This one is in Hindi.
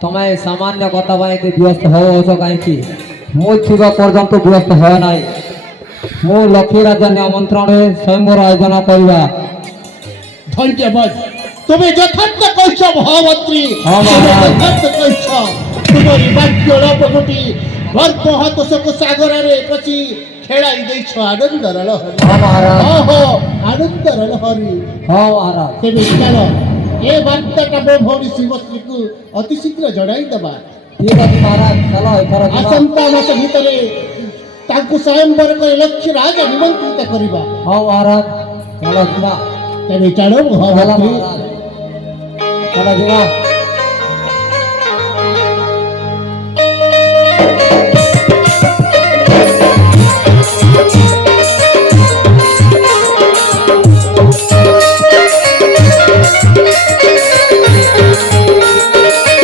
तुम्हें सामान्य कथा व्यस्त हो कहीं मुझा पर्यंत व्यस्त हो ना मु लक्ष्मी राजा आमंत्रण स्वयंवर आयोजन करवा। धन्यवाद तुम्हें यथार्थ कह महामंत्री हाँ, यथार्थ कह तुम्हारी वाक्य रपगोटी गर्भ हतोषक सागर पची खेलाई देछ आनंदर लहरी। हाँ महाराज। आनंदर लहरी। हाँ महाराज। तेरे चल ए वार्ताटा मो भौणी शिवश्री को अति शीघ्र जड़ाई दबा। ठीक है महाराज चलो एथर आसंता मास भितरे तांकु स्वयंवर कर लक्ष्य राजा निमंत्रित करिबा। हाँ महाराज चलो जीवा। तेरे चलो महामंत्री चलो जीवा।